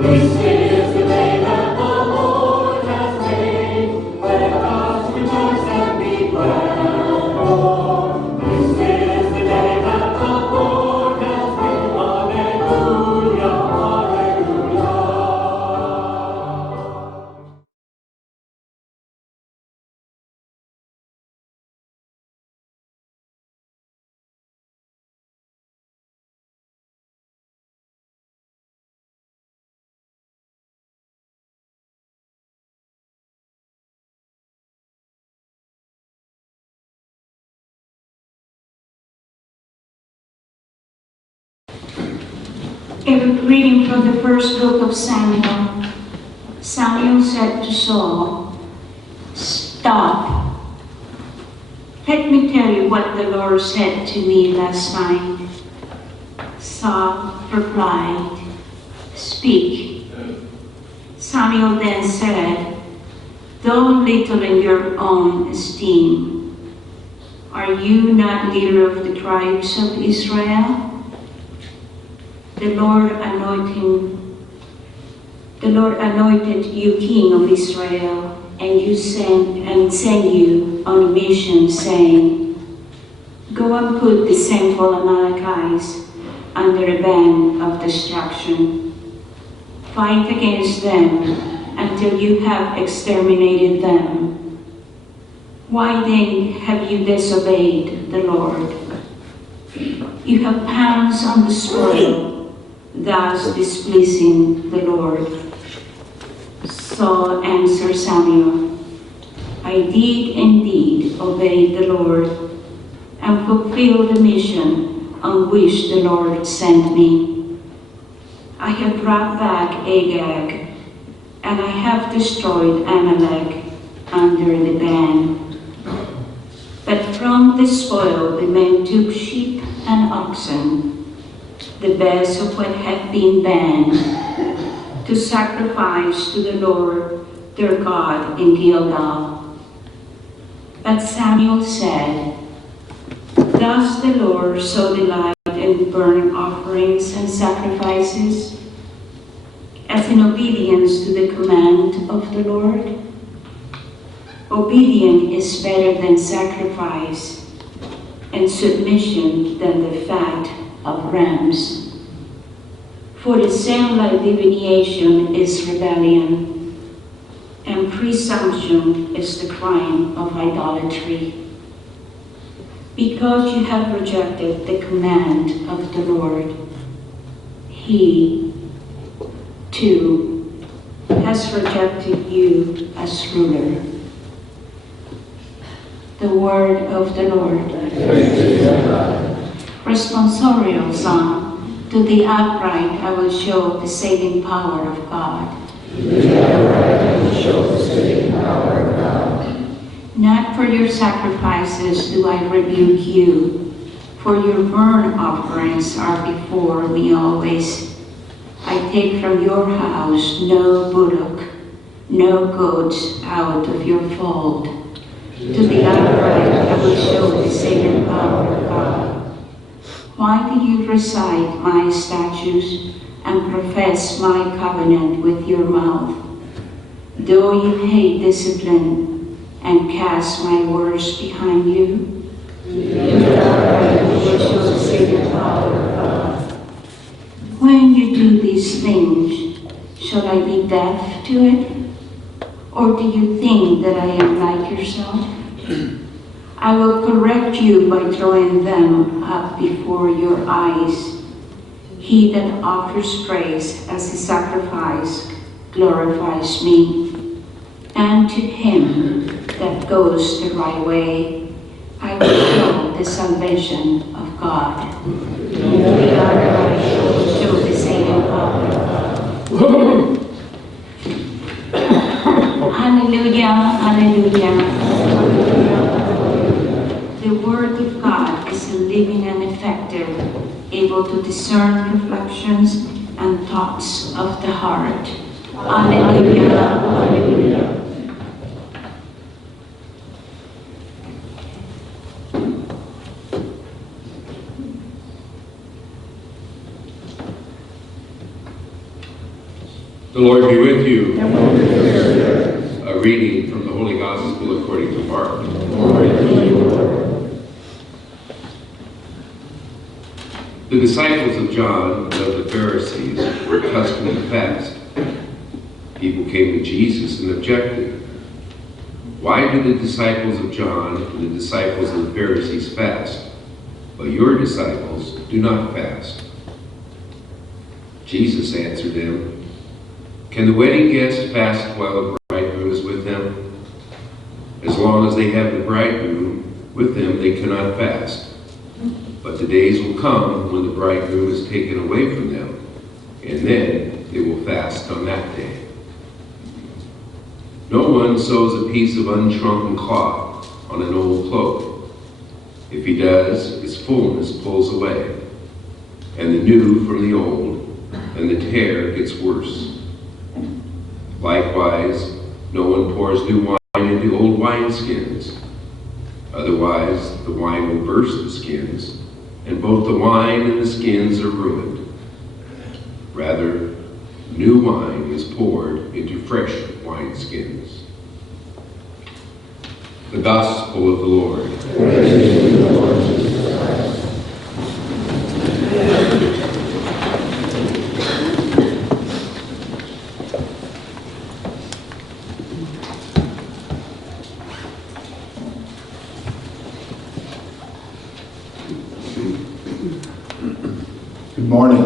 This is the day that the Lord has made. Let us rejoice and be glad. For this is the day that the Lord has made. Hallelujah, hallelujah. A reading from the first book of Samuel. Samuel said to Saul, "Stop. Let me tell you what the Lord said to me last night." Saul replied, "Speak." Samuel then said, "Though little in your own esteem, are you not leader of the tribes of Israel? The Lord anointed you king of Israel, and sent you on a mission, saying, 'Go and put the sinful Amalekites under a ban of destruction. Fight against them until you have exterminated them. Why then have you disobeyed the Lord? You have pounced on the spoil, thus displeasing the Lord." Saul answered Samuel, "I did indeed obey the Lord and fulfill the mission on which the Lord sent me. I have brought back Agag, and I have destroyed Amalek under the ban. But from the spoil the men took sheep and oxen, the best of what had been banned, to sacrifice to the Lord their God in Gilgal." But Samuel said, "Does the Lord so delight in burnt offerings and sacrifices, as in obedience to the command of the Lord? Obedience is better than sacrifice, and submission than the fat of rams. For the same like divination is rebellion, and presumption is the crime of idolatry. Because you have rejected the command of the Lord, He, too, has rejected you as ruler." The word of the Lord. Responsorial Psalm. To the upright I will show the saving power of God. To the upright I will show the saving power of God. Not for your sacrifices do I rebuke you, for your burnt offerings are before me always. I take from your house no bullock, no goats out of your fold. To the upright I will show the saving power of God. Why do you recite my statutes and profess my covenant with your mouth? Though you hate discipline and cast my words behind you, when you do these things, shall I be deaf to it? Or do you think that I am like yourself? I will correct you by throwing them up before your eyes. He that offers praise as a sacrifice glorifies me. And to him that goes the right way, I will show the salvation of God. The other I will show the saving power of God. Hallelujah, hallelujah. The Word of God is living and effective, able to discern reflections and thoughts of the heart. Hallelujah, hallelujah. The Lord be with you. And with your spirit. A reading from the Holy Gospel according to Mark. Glory to you, Lord. The disciples of John and of the Pharisees were accustomed to fast. People came to Jesus and objected. Why do the disciples of John and the disciples of the Pharisees fast, but your disciples do not fast? Jesus answered them, Can the wedding guests fast while the bridegroom is with them? As long as they have the bridegroom with them, they cannot fast. But the days will come when the bridegroom is taken away from them, and then they will fast on that day. No one sews a piece of unshrunken cloth on an old cloak. If he does, its fullness pulls away, and the new from the old, and the tear gets worse. Likewise, no one pours new wine into old wineskins. Otherwise, the wine will burst the skins, and both the wine and the skins are ruined. Rather, new wine is poured into fresh wineskins. The Gospel of the Lord. Praise to you, Lord Jesus Christ. Good morning.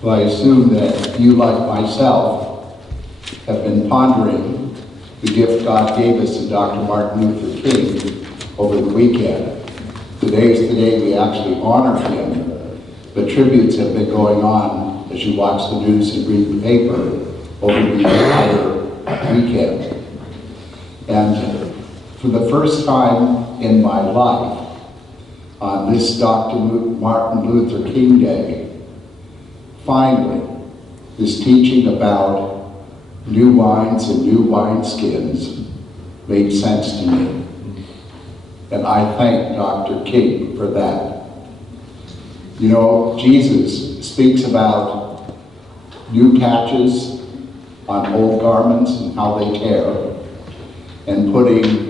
Well, I assume that you, like myself, have been pondering the gift God gave us in Dr. Martin Luther King over the weekend. Today is the day we actually honor him, but tributes have been going on as you watch the news and read the paper over the entire weekend. And for the first time in my life, on this Dr. Martin Luther King Day, finally, this teaching about new wines and new wineskins made sense to me. And I thank Dr. King for that. You know, Jesus speaks about new patches on old garments and how they tear, and putting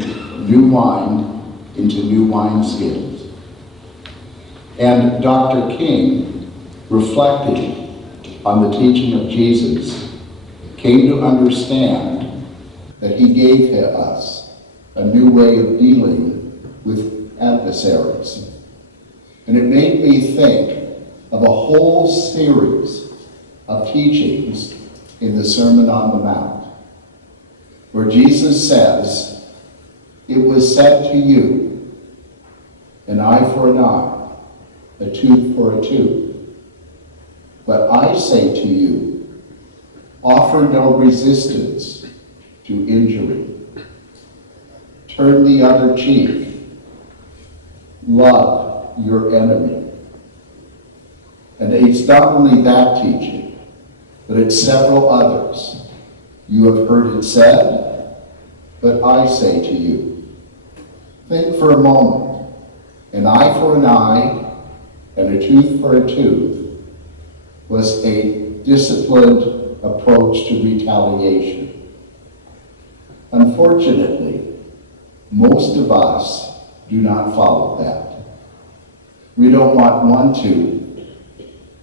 new wine into new wineskins. And Dr. King, reflecting on the teaching of Jesus, came to understand that he gave us a new way of dealing with adversaries. And it made me think of a whole series of teachings in the Sermon on the Mount, where Jesus says, "It was said to you, an eye for an eye, a tooth for a tooth. But I say to you, offer no resistance to injury. Turn the other cheek. Love your enemy." And it's not only that teaching, but it's several others. You have heard it said, but I say to you. Think for a moment. An eye for an eye, and a tooth for a tooth was a disciplined approach to retaliation. Unfortunately, most of us do not follow that. We don't want one tooth,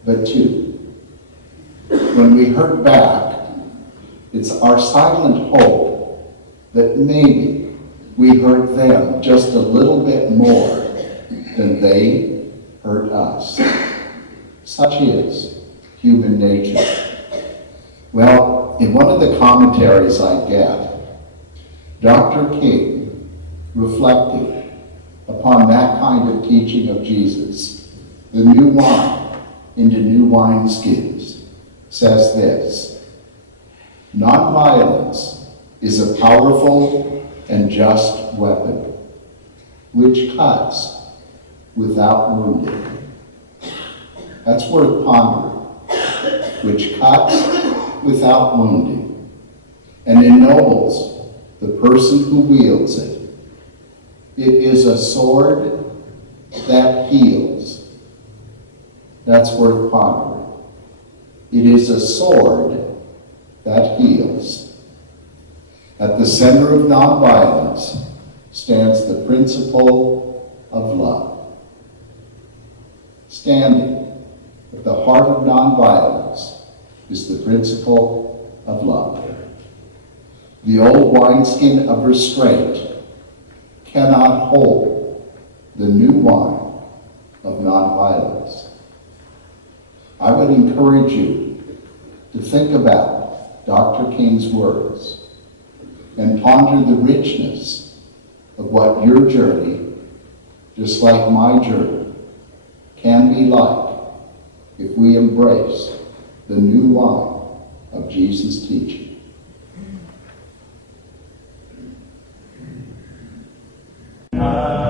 but two. When we hurt back, it's our silent hope that maybe we hurt them just a little bit more than they hurt us. Such is human nature. Well, in one of the commentaries I get, Dr. King, reflecting upon that kind of teaching of Jesus, the new wine into new wineskins, says this: "Nonviolence is a powerful and just weapon, which cuts without wounding." That's worth pondering. Which cuts without wounding, and ennobles the person who wields it. It is a sword that heals. That's worth pondering. It is a sword that heals. At the center of nonviolence stands the principle of love. Standing at the heart of nonviolence is the principle of love. The old wineskin of restraint cannot hold the new wine of nonviolence. I would encourage you to think about Dr. King's words and ponder the richness of what your journey, just like my journey, can be like if we embrace the new wine of Jesus' teaching. I